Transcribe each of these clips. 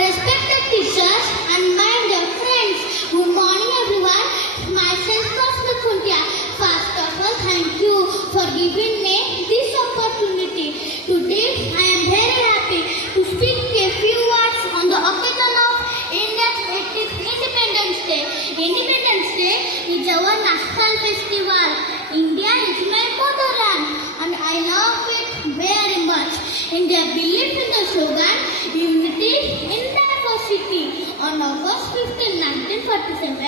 respected teachers, and my dear friends. Good morning, everyone. Myself, Cosmic Kuntia. First of all, thank you for giving me this opportunity. Today, I am very happy to speak a few words on the occasion of India's 80th Independence Day. Independence Day is our national festival. India is my motherland, and I love it very much. India believes in the slogan "Unity in Diversity." On August 15, 1947,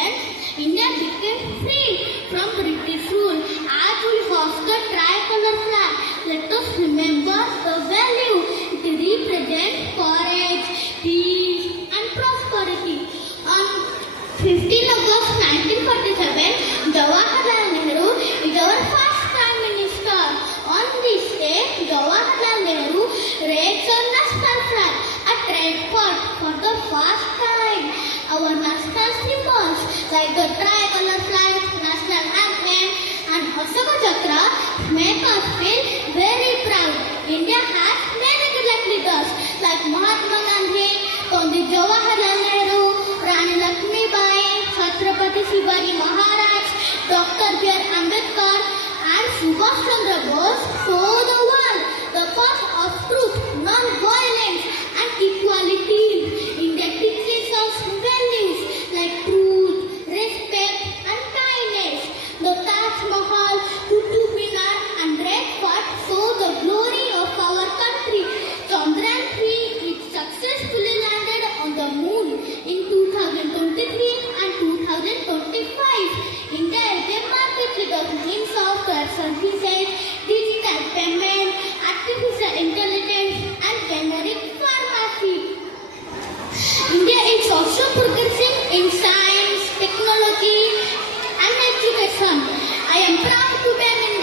India became free from British rule. As we hoist the tricolor flag, let us remember the value it represents: courage, peace, and prosperity. On 15 August 1947, Jawaharlal Nehru is our first Prime Minister. On this day, Jawaharlal Nehru raised our national flag at Red Fort for the first time. Our national symbols like the tricolor flag, national anthem, and Ashoka Chakra make us feel very proud. India has many great leaders like Mahatma Gandhi, Pandit Jawaharlal Nehru, Rani Lakshmibai, Chhatrapati Shivaji Maharaj, Dr. B.R. Ambedkar, and Subhash Chandra Bose show the world the path of truth, non-violence, and equality. India teaches us values like truth, respect, and kindness. The Taj Mahal, Qutub Minar, and Red Fort show the glory of our country. Chandrayaan 3 is successfully landed on the moon in 2023 and 2025. India is a market leader in software services, digital payment, artificial intelligence, and generic pharmacy. India is also progressing in science, technology, and education. I am proud to be an Indian